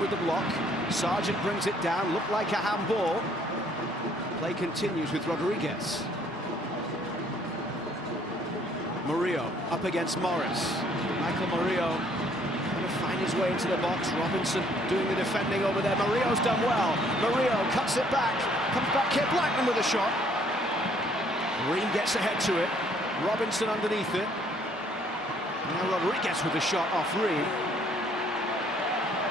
with the block. Sargent brings it down, looked like a handball. Play continues with Rodriguez. Murillo up against Morris. Michael Murillo trying to find his way into the box. Robinson doing the defending over there. Murillo's done well. Murillo cuts it back, comes back here. Blackman with a shot. Ream gets ahead to it. Robinson underneath it. Now Rodriguez with a shot off Ream.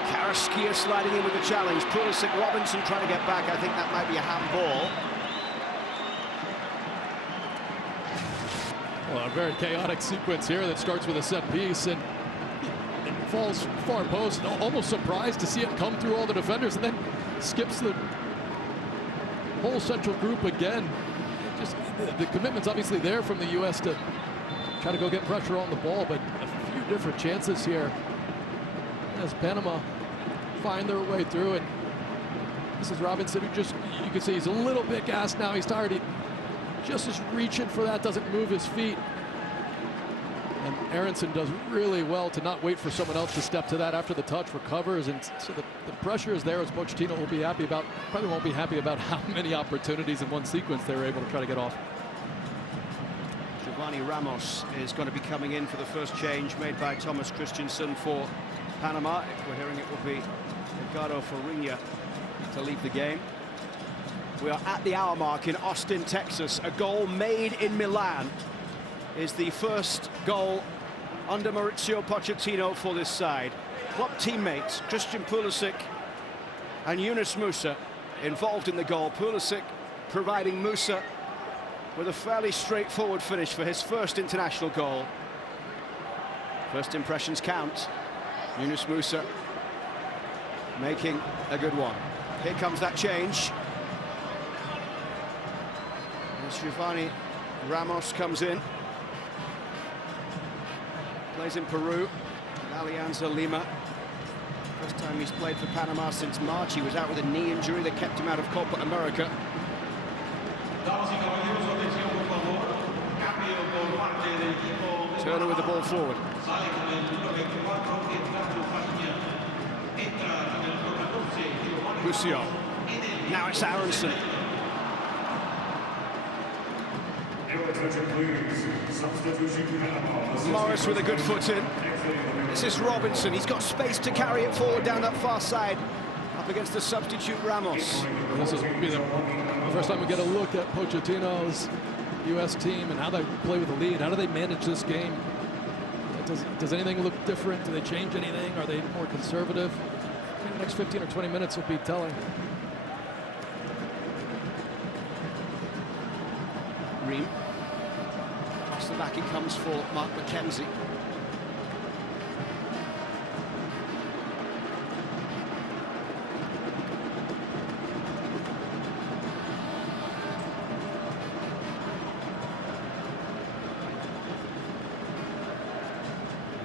Karaskia sliding in with the challenge. Pulisic, Robinson trying to get back. I think that might be a handball. Well, a very chaotic sequence here that starts with a set piece and it falls far post. Almost surprised to see it come through all the defenders and then skips the whole central group again. Just the commitment's obviously there from the U.S. to try to go get pressure on the ball, but a few different chances here as Panama find their way through it. This is Robinson, who just, you can see he's a little bit gassed now. He's tired. He just is reaching for that, doesn't move his feet. And Aronson does really well to not wait for someone else to step to that after the touch, recovers, and so the pressure is there, as Pochettino will be happy about. Probably won't be happy about how many opportunities in one sequence they were able to try to get off. Giovanni Ramos is going to be coming in for the first change made by Thomas Christensen for Panama. If we're hearing it will be Ricardo Farinha to leave the game. We are at the hour mark in Austin, Texas. A goal made in Milan is the first goal under Mauricio Pochettino for this side. Club teammates Christian Pulisic and Yunus Musa involved in the goal. Pulisic providing Musa with a fairly straightforward finish for his first international goal. First impressions count. Yunus Musa making a good one. Here comes that change. As Giovanni Ramos comes in. Plays in Peru, Alianza Lima. First time he's played for Panama since March. He was out with a knee injury that kept him out of Copa America. Turner with the ball forward. Busio. Now it's Aronson. Morris with a good foot in. This is Robinson. He's got space to carry it forward down that far side. Up against the substitute Ramos. This will be the first time we get a look at Pochettino's U.S. team and how they play with the lead. How do they manage this game? Does anything look different? Do they change anything? Are they more conservative? The next 15 or 20 minutes will be telling. Ream. Across the back it comes for Mark McKenzie.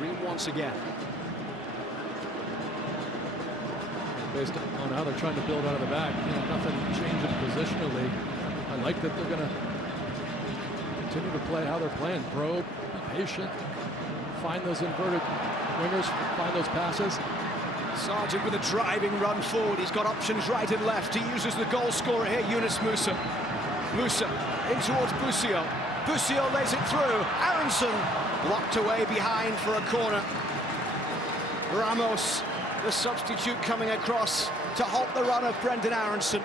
Ream once again. Based on how they're trying to build out of the back, nothing changing positionally. I like that they're going to continue to play how they're playing. Probe, be patient, find those inverted wingers, find those passes. Sargent with a driving run forward. He's got options right and left. He uses the goal scorer here, Yunus Musa. Musa in towards Busio. Busio lays it through. Aronson blocked away behind for a corner. Ramos, the substitute, coming across to halt the run of Brendan Aronson.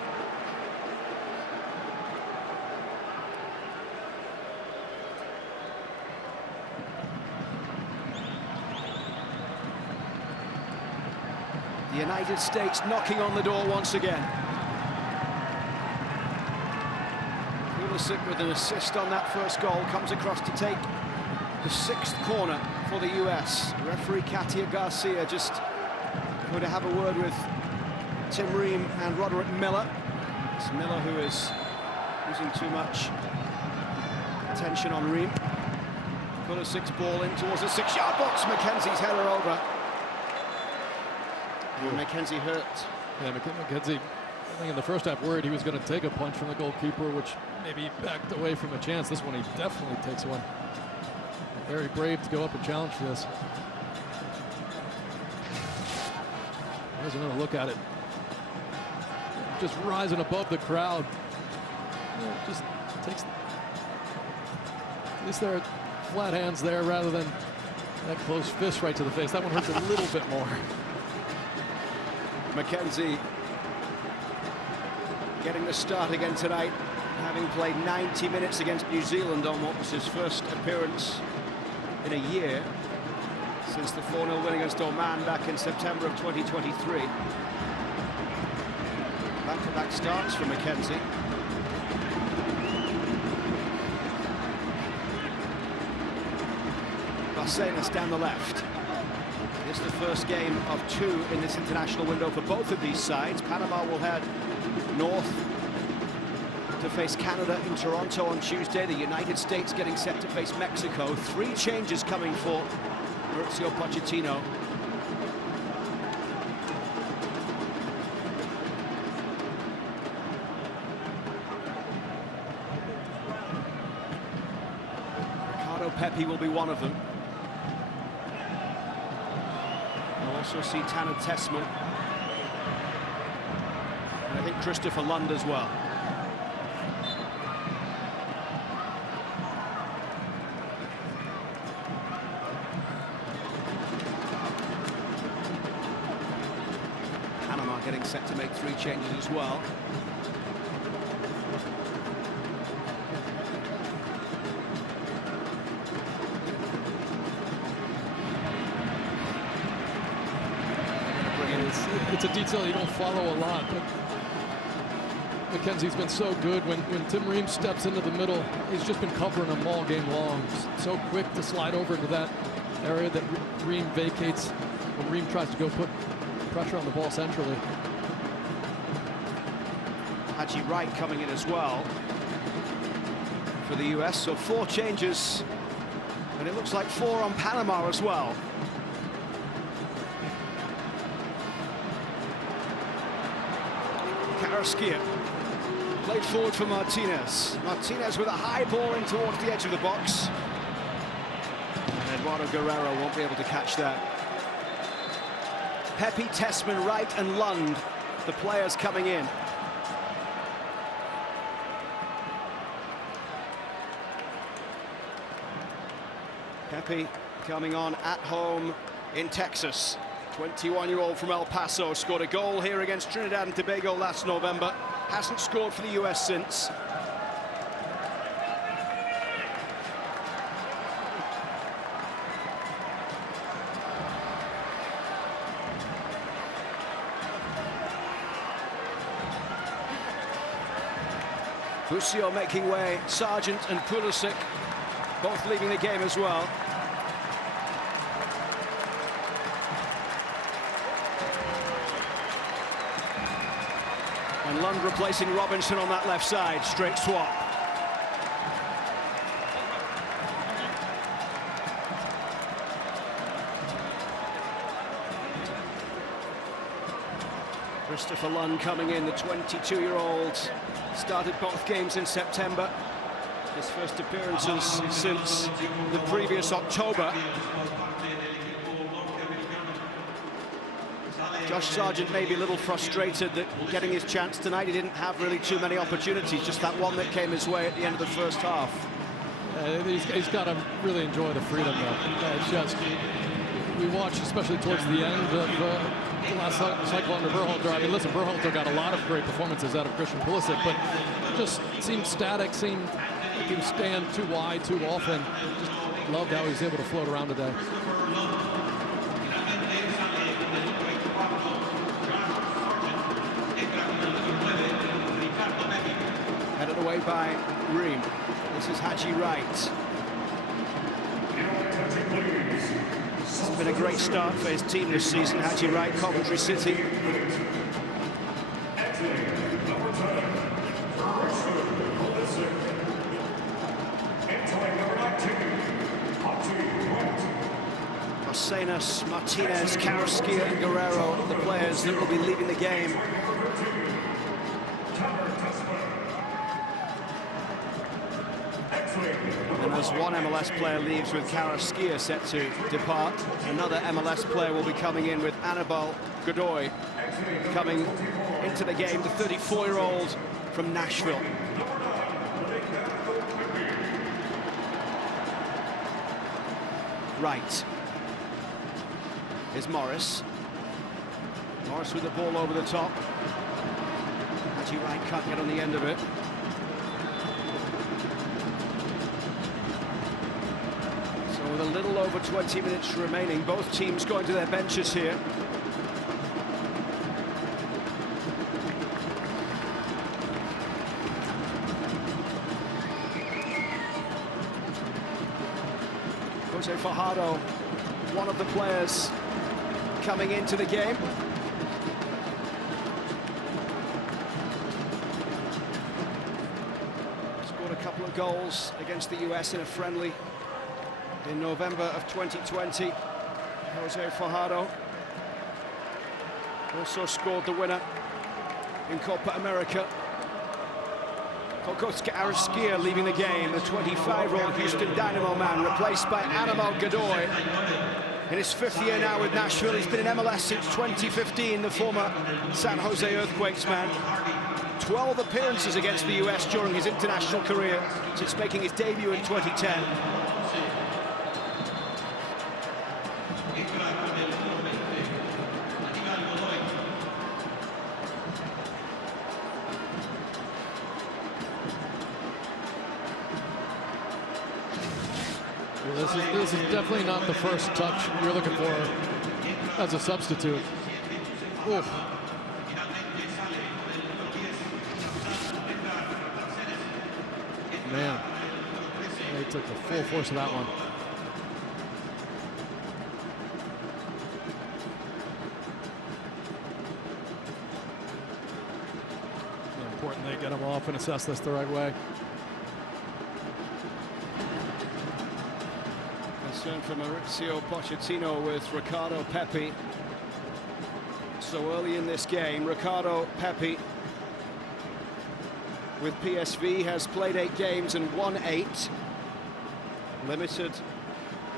The United States knocking on the door once again. Pulisic with an assist on that first goal comes across to take the sixth corner for the US. Referee Katia Garcia just going to have a word with Tim Ream and Roderick Miller. It's Miller who is using too much attention on Ream. Pulisic's ball in towards the 6-yard box. McKenzie's header over. McKenzie hurt. Yeah, McKenzie, I think in the first half, worried he was going to take a punch from the goalkeeper, which maybe backed away from a chance. This one, he definitely takes one. Very brave to go up and challenge for this. There's another look at it. Just rising above the crowd. Just takes, at least there are flat hands there rather than that close fist right to the face. That one hurts a little bit more. Mackenzie getting the start again tonight, having played 90 minutes against New Zealand on what was his first appearance in a year since the 4-0 win against Oman back in September of 2023. Back-to-back starts for Mackenzie. Barcenas down the left. It's the first game of 2 in this international window for both of these sides. Panama will head north to face Canada in Toronto on Tuesday. The United States getting set to face Mexico. 3 changes coming for Mauricio Pochettino. Pepe will be one of them. We'll also see Tanner Tessman. And I think Christopher Lund as well. Panama getting set to make 3 changes as well. It's a detail you don't follow a lot, but Mackenzie's been so good when Tim Ream steps into the middle. He's just been covering them all game long. So quick to slide over into that area that Ream vacates when Ream tries to go put pressure on the ball centrally. Haji Wright coming in as well for the US. So 4 changes, and it looks like 4 on Panama as well. Carrasquilla played forward for Martinez. Martinez with a high ball in towards the edge of the box. And Eduardo Guerrero won't be able to catch that. Pepe, Tessman, Wright and Lund, the players coming in. Pepe coming on at home in Texas. 21-year-old from El Paso scored a goal here against Trinidad and Tobago last November. Hasn't scored for the US since. Busio making way, Sargent and Pulisic both leaving the game as well. And Lund replacing Robinson on that left side, straight swap. Christopher Lund coming in, the 22-year-old, started both games in September. His first appearances since the previous October. Josh Sargent may be a little frustrated that getting his chance tonight, he didn't have really too many opportunities, just that one that came his way at the end of the first half. He's got to really enjoy the freedom, though. It's just, we watched, especially towards the end of the last cycle under Berhalter. I mean, listen, Berhalter got a lot of great performances out of Christian Pulisic, but just seemed static, seemed like he was staying too wide too often. Just loved how he was able to float around today. Headed away by Ream. This is Haji Wright. It's been a great start for his team this season. Haji Wright, Coventry City. Barcenas, Martinez, Carrasquilla and Guerrero, the players that will be leaving the game. And as one MLS player leaves with Carrasquilla set to depart, another MLS player will be coming in with Anibal Godoy. coming into the game, the 34-year-old from Nashville. Right. Here's Morris. Morris with the ball over the top. Haji Wright can't get on the end of it. So with a little over 20 minutes remaining, both teams going to their benches here. Jose Fajardo, one of the players coming into the game. Scored a couple of goals against the US in a friendly in November of 2020. Jose Fajardo also scored the winner in Copa America. Kokoska Araskia leaving the game, the 25-year-old Houston Dynamo man, replaced by Animal Godoy. In his 5th year now with Nashville, he's been in MLS since 2015, the former San Jose Earthquakes man. 12 appearances against the US during his international career since making his debut in 2010. This is definitely not the first touch you're looking for as a substitute. Oof. Man, they took the full force of that one. Important they get him off and assess this the right way. Concern for Mauricio Pochettino with Ricardo Pepi. So early in this game, Ricardo Pepi with PSV has played 8 games and won 8. Limited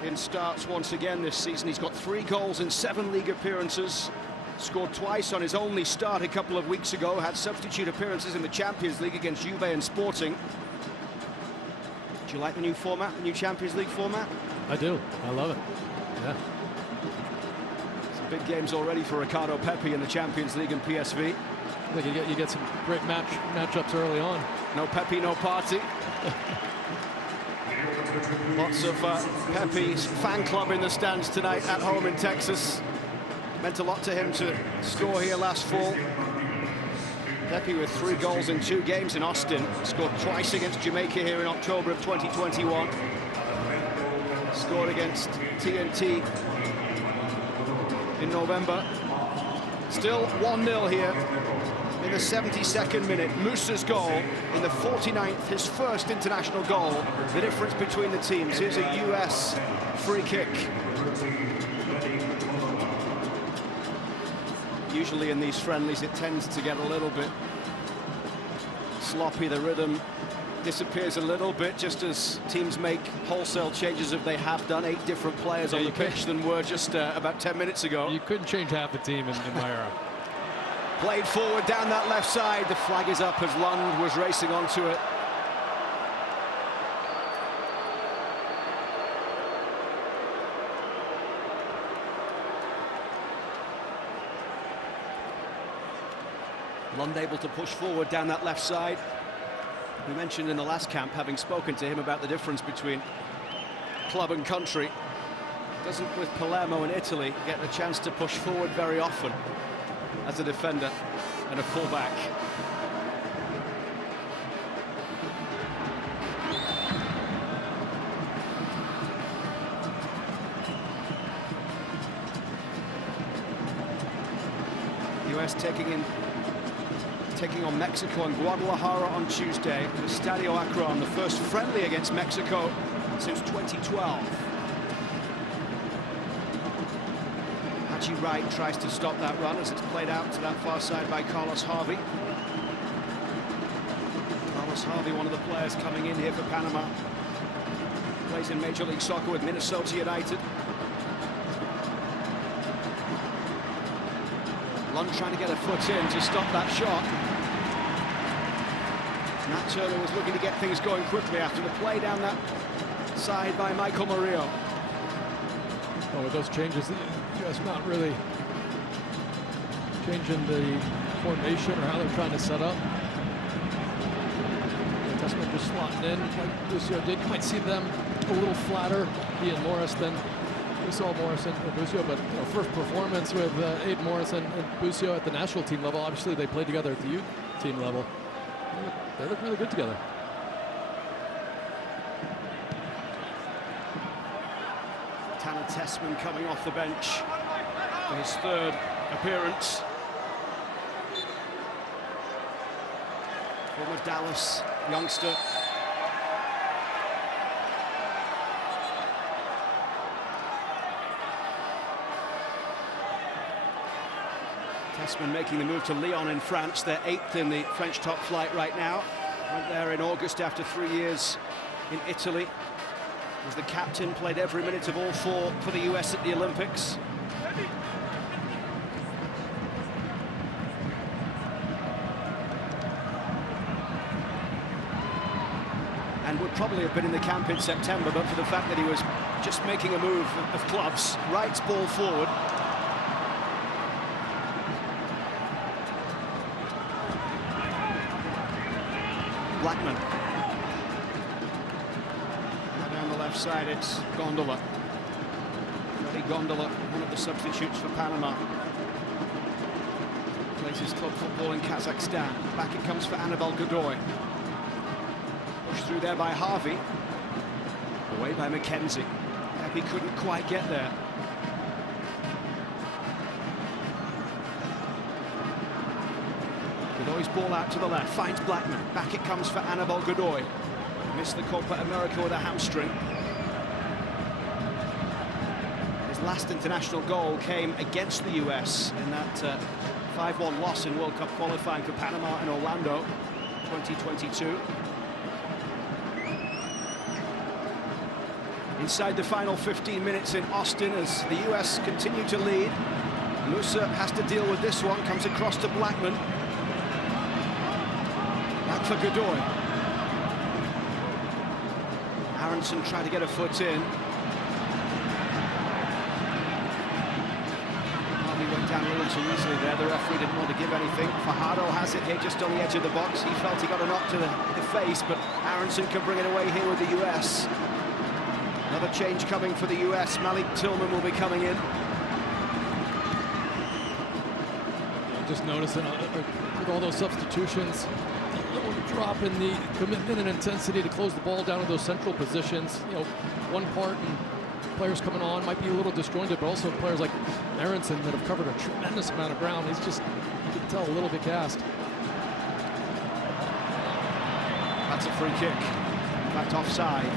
in starts once again this season. He's got 3 goals in 7 league appearances. Scored twice on his only start a couple of weeks ago. Had substitute appearances in the Champions League against Juve and Sporting. Do you like the new format, the new Champions League format? I do. I love it. Yeah. Some big games already for Ricardo Pepi in the Champions League and PSV. I think you get some great matchups early on. No Pepi, no party. Lots of Pepi's fan club in the stands tonight at home in Texas. Meant a lot to him to score here last fall. Pepi with 3 goals in 2 games in Austin. Scored twice against Jamaica here in October of 2021. Scored against TNT in November. Still 1-0 here in the 72nd minute. Musa's goal in the 49th, his first international goal. The difference between the teams. Here's a US free kick. Usually in these friendlies it tends to get a little bit sloppy. The rhythm disappears a little bit just as teams make wholesale changes, if they have done. 8 different players on the pitch than were just about 10 minutes ago. You couldn't change half the team in my era. Played forward down that left side. The flag is up as Lund was racing onto it. Lund able to push forward down that left side. We mentioned in the last camp, having spoken to him about the difference between club and country. Doesn't, with Palermo in Italy, get the chance to push forward very often as a defender and a fullback. US taking on Mexico and Guadalajara on Tuesday at Estadio Akron, the first friendly against Mexico since 2012. Haji Wright tries to stop that run as it's played out to that far side by Carlos Harvey. Carlos Harvey, one of the players coming in here for Panama. Plays in Major League Soccer with Minnesota United. Lund trying to get a foot in to stop that shot. Nat Turner was looking to get things going quickly after the play down that side by Michael Murillo. Well, with those changes, the U.S. not really changing the formation or how they're trying to set up. Testament just slotting in like Busio did. You might see them a little flatter, he and Morris, than we saw Morris and Busio. But first performance with Aiden Morris and Busio at the national team level. Obviously, they played together at the youth team level. They look really good together. Tanner Tessman coming off the bench for his third appearance. Former Dallas youngster. Tessman making the move to Lyon in France. They're 8th in the French top flight right now. Went there in August after 3 years in Italy. Was the captain, played every minute of all 4 for the US at the Olympics. And would probably have been in the camp in September, but for the fact that he was just making a move of clubs. Rights ball forward. Blackman. Now down the left side, it's Gondola. Freddie Gondola, one of the substitutes for Panama. Plays his club football in Kazakhstan. Back it comes for Annabelle Godoy. Pushed through there by Harvey. Away by McKenzie. Pepe couldn't quite get there. Godoy's ball out to the left, finds Blackman. Back it comes for Annabelle Godoy. Missed the Copa America with a hamstring. His last international goal came against the US in that 5-1 loss in World Cup qualifying for Panama and Orlando 2022. Inside the final 15 minutes in Austin as the US continue to lead. Musa has to deal with this one, comes across to Blackman. Back for Godoy. Aronson tried to get a foot in. Harvey went down a little too easily there. The referee didn't want to give anything. Fajardo has it here just on the edge of the box. He felt he got a knock to the face, but Aronson can bring it away here with the US. Another change coming for the US. Malik Tillman will be coming in. Just noticing with all those substitutions, a little drop in the commitment and intensity to close the ball down to those central positions. One part and players coming on might be a little disjointed, but also players like Aronson that have covered a tremendous amount of ground. He's just, you can tell, a little bit gassed. That's a free kick. In fact, offside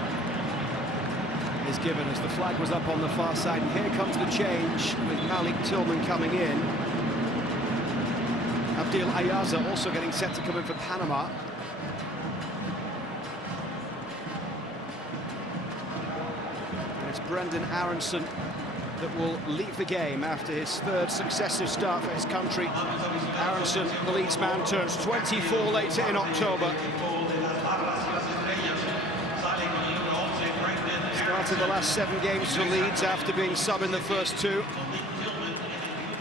is given as the flag was up on the far side. And here comes the change with Malik Tillman coming in. Abdil Ayaza also getting set to come in for Panama. And it's Brendan Aronson that will leave the game after his third successive start for his country. Aronson, the Leeds man, turns 24 later in October. Started the last 7 games for Leeds after being sub in the first 2.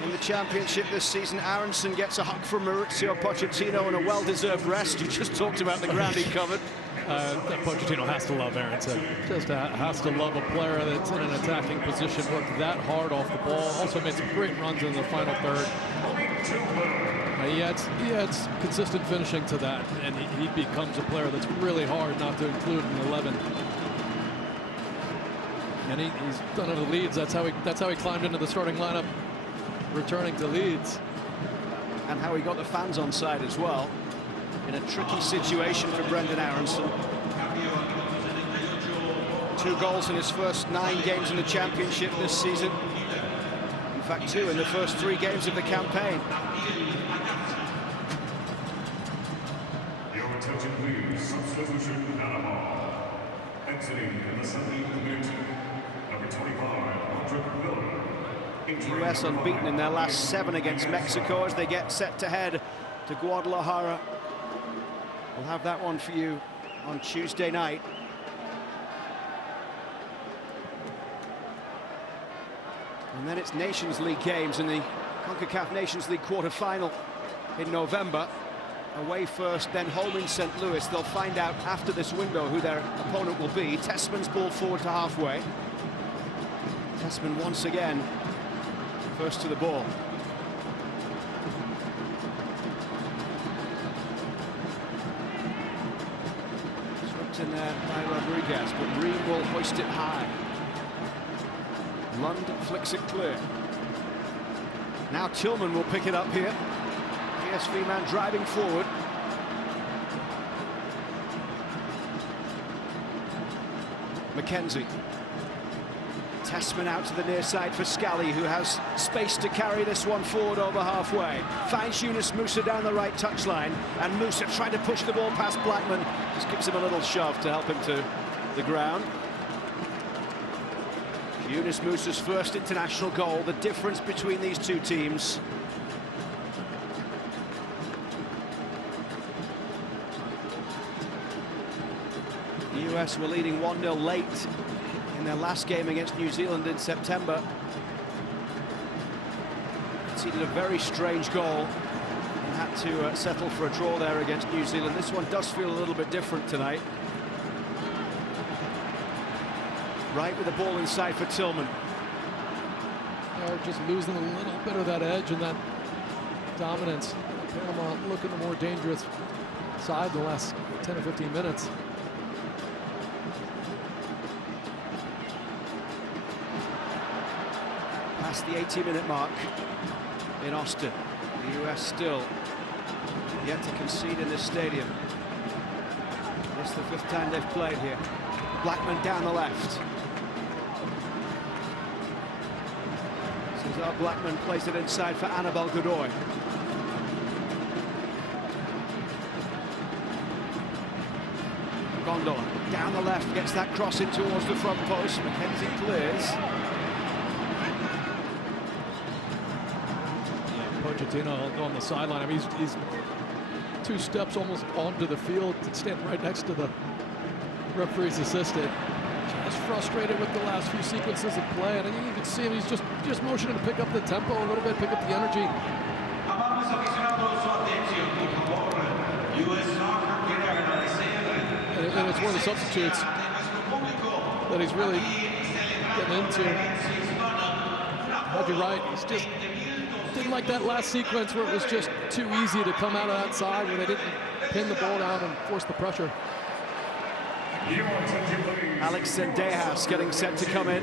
In the championship this season, Aronson gets a hug from Mauricio Pochettino and a well-deserved rest. You just talked about the ground he covered. Pochettino has to love Aronson. Just has to love a player that's in an attacking position, worked that hard off the ball. Also made some great runs in the final third. He adds consistent finishing to that, and he becomes a player that's really hard not to include in the 11. And he's done it at Leeds. That's how he climbed into the starting lineup, returning to Leeds. And how he got the fans on side as well in a tricky situation for Brendan Aronson. 2 goals in his first 9 games in the championship this season. In fact, 2 in the first 3 games of the campaign. Your attention please, substitution Panama. Exiting in the 17th minute, number 25, Andre Villa. The US unbeaten in their last 7 against Mexico as they get set to head to Guadalajara. We'll have that one for you on Tuesday night. And then it's Nations League games in the CONCACAF Nations League quarter-final in November. Away first, then home in St. Louis. They'll find out after this window who their opponent will be. Tessman's ball forward to halfway. Tessman once again first to the ball. Swept in there by Rodriguez, but Ream will hoist it high. Lund flicks it clear. Now Tillman will pick it up here. PSV man driving forward. McKenzie. Tessman out to the near side for Scally, who has space to carry this one forward over halfway. Finds Yunus Musa down the right touchline, and Musa trying to push the ball past Blackman. Just gives him a little shove to help him to the ground. Yunus Musa's first international goal, the difference between these two teams. The US were leading 1-0 late in their last game against New Zealand in September. Conceded a very strange goal and had to settle for a draw there against New Zealand. This one does feel a little bit different tonight. Right with the ball inside for Tillman. They're just losing a little bit of that edge and that dominance. Panama looking the more dangerous side the last 10 or 15 minutes. Past the 80-minute mark in Austin. The US still yet to concede in this stadium. It's the 5th time they've played here. Blackman down the left. Cesar Blackman plays it inside for Annabel Godoy. Gondola down the left, gets that cross in towards the front post. McKenzie clears. Pochettino on the sideline. I mean, he's 2 steps almost onto the field, standing right next to the referee's assistant. Just frustrated with the last few sequences of play, and you can see him. He's just motioning to pick up the tempo a little bit, pick up the energy. And it's one of the substitutes that he's really getting into. You're right. He's just didn't like that last sequence where it was just too easy to come out of that side, where they didn't pin the ball down and force the pressure. Alex Zendejas getting set to come in.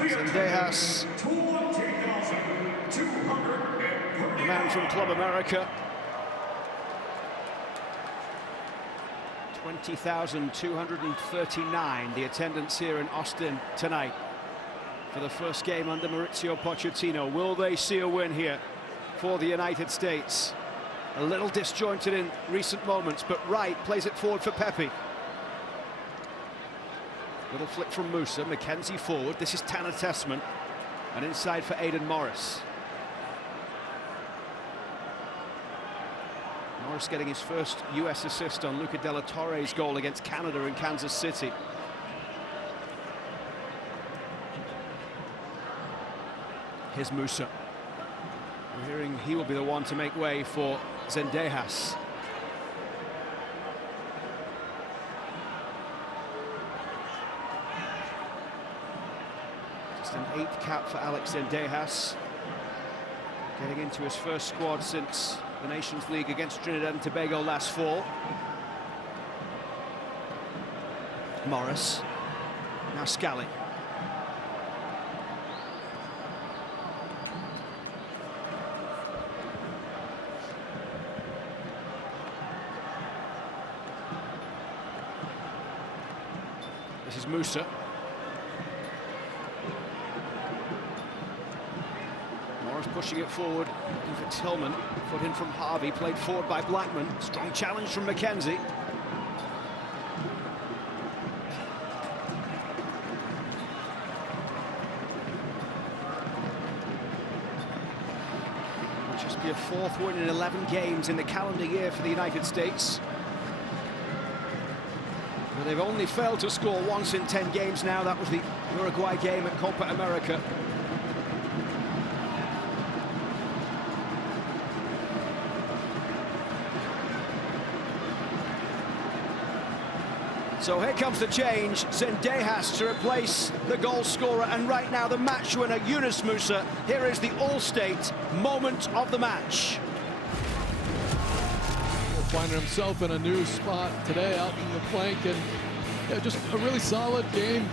Zendejas, the man from Club America. 20,239 the attendance here in Austin tonight for the first game under Mauricio Pochettino. Will they see a win here for the United States? A little disjointed in recent moments, but Wright plays it forward for Pepe. Little flick from Musa. McKenzie forward. This is Tanner Tessman, and inside for Aidan Morris. Morris getting his first US assist on Luca de la Torre's goal against Canada in Kansas City. Here's Musa. We're hearing he will be the one to make way for Zendejas. Just an 8th cap for Alex Zendejas. Getting into his first squad since the Nations League against Trinidad and Tobago last fall. Morris. Now Scally. This is Musa. Morris pushing it forward, looking for Tillman. Foot in from Harvey, played forward by Blackman. Strong challenge from McKenzie. be a 4th win in 11 games in the calendar year for the United States. But they've only failed to score once in 10 games now. That was the Uruguay game at Copa America. So here comes the change. Zendejas to replace the goal scorer, and right now the match winner, Yunus Musa. Here is the All-State moment of the match. Finding himself in a new spot today out in the flank, and yeah, just a really solid game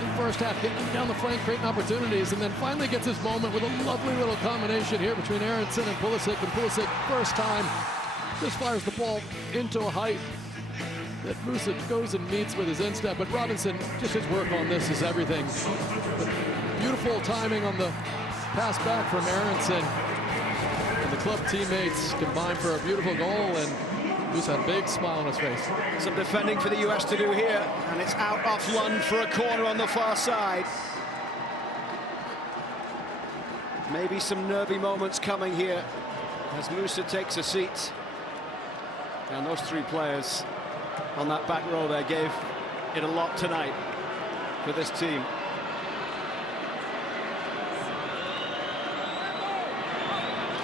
in the first half, getting down the flank, creating opportunities, and then finally gets his moment with a lovely little combination here between Aronson and Pulisic. And Pulisic, first time, just fires the ball into a height that Musa goes and meets with his instep. But Robinson, just his work on this is everything. But beautiful timing on the pass back from Aronson. And the club teammates combined for a beautiful goal, and Musa had a big smile on his face. Some defending for the US to do here, and it's out off Lund for a corner on the far side. Maybe some nervy moments coming here as Musa takes a seat. And those 3 players on that back row there gave it a lot tonight for this team.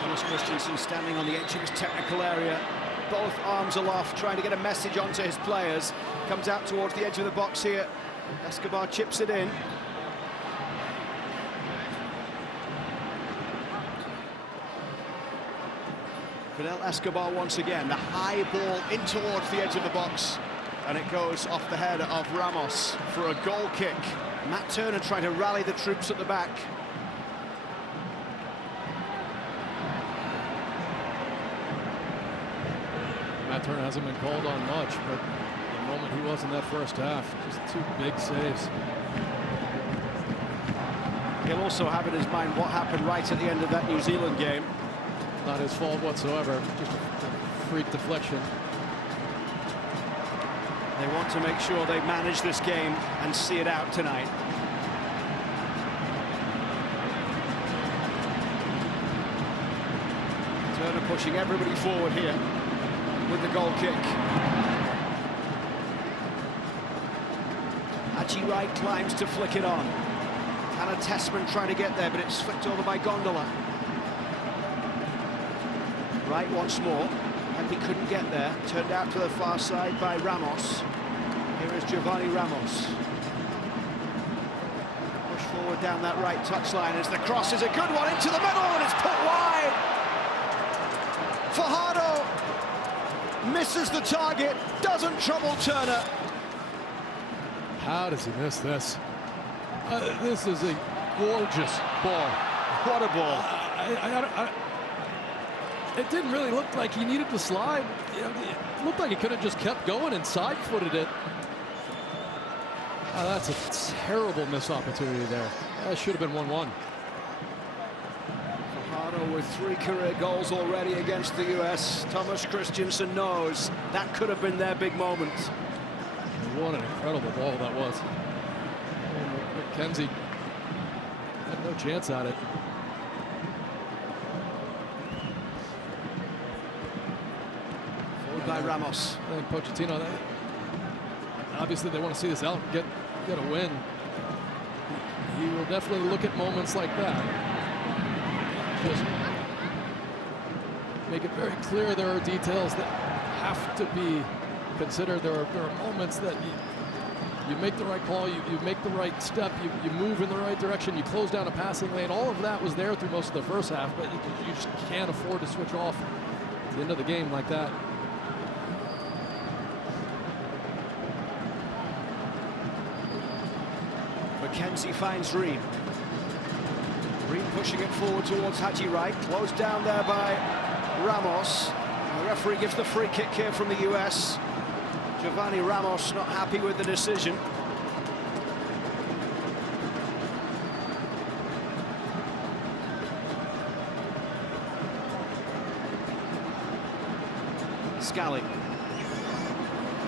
Thomas Christiansen standing on the edge of his technical area, both arms aloft, trying to get a message onto his players. Comes out towards the edge of the box here. Escobar chips it in. Fidel Escobar once again, the high ball in towards the edge of the box, and it goes off the head of Ramos for a goal kick. Matt Turner trying to rally the troops at the back. Matt Turner hasn't been called on much, but the moment he was in that first half, just 2 big saves. He'll also have in his mind what happened right at the end of that New Zealand game. Not his fault whatsoever, just a freak deflection. They want to make sure they manage this game and see it out tonight. Turner pushing everybody forward here with the goal kick. Haji Wright climbs to flick it on. Tanner Tessman trying to get there, but it's flicked over by Gondola. Right once more, and he couldn't get there. Turned out to the far side by Ramos. Here is Giovanni Ramos. Push forward down that right touchline as the cross is a good one into the middle, and it's put wide. Fajardo misses the target, doesn't trouble Turner. How does he miss this? This is a gorgeous ball. What a ball. It didn't really look like he needed to slide. You know, it looked like he could have just kept going and side-footed it. That's a terrible missed opportunity there. That should have been 1-1. Fajardo with 3 career goals already against the US. Thomas Christiansen knows that could have been their big moment. What an incredible ball that was. McKenzie had no chance at it. Forward by Ramos. And Pochettino, obviously they want to see this out and get a win. He will definitely look at moments like that. Just make it very clear there are details that have to be considered. There are moments that you make the right call, you make the right step, you move in the right direction, you close down a passing lane. All of that was there through most of the first half, but you just can't afford to switch off at the end of the game like that. McKenzie finds Reed. Reed pushing it forward towards Haji Wright. Closed down there by Ramos. The referee gives the free kick here from the US. Giovanni Ramos not happy with the decision. Scally.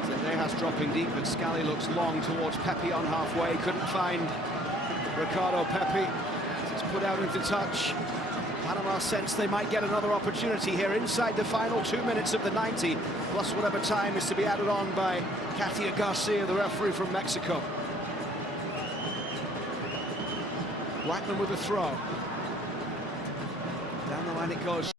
Zendejas dropping deep, but Scally looks long towards Pepe on halfway. Couldn't find Ricardo Pepe. It's put out into touch. Panama sense they might get another opportunity here inside the final 2 minutes of the 90, plus whatever time is to be added on by Katia Garcia, the referee from Mexico. Blackman with the throw. Down the line it goes.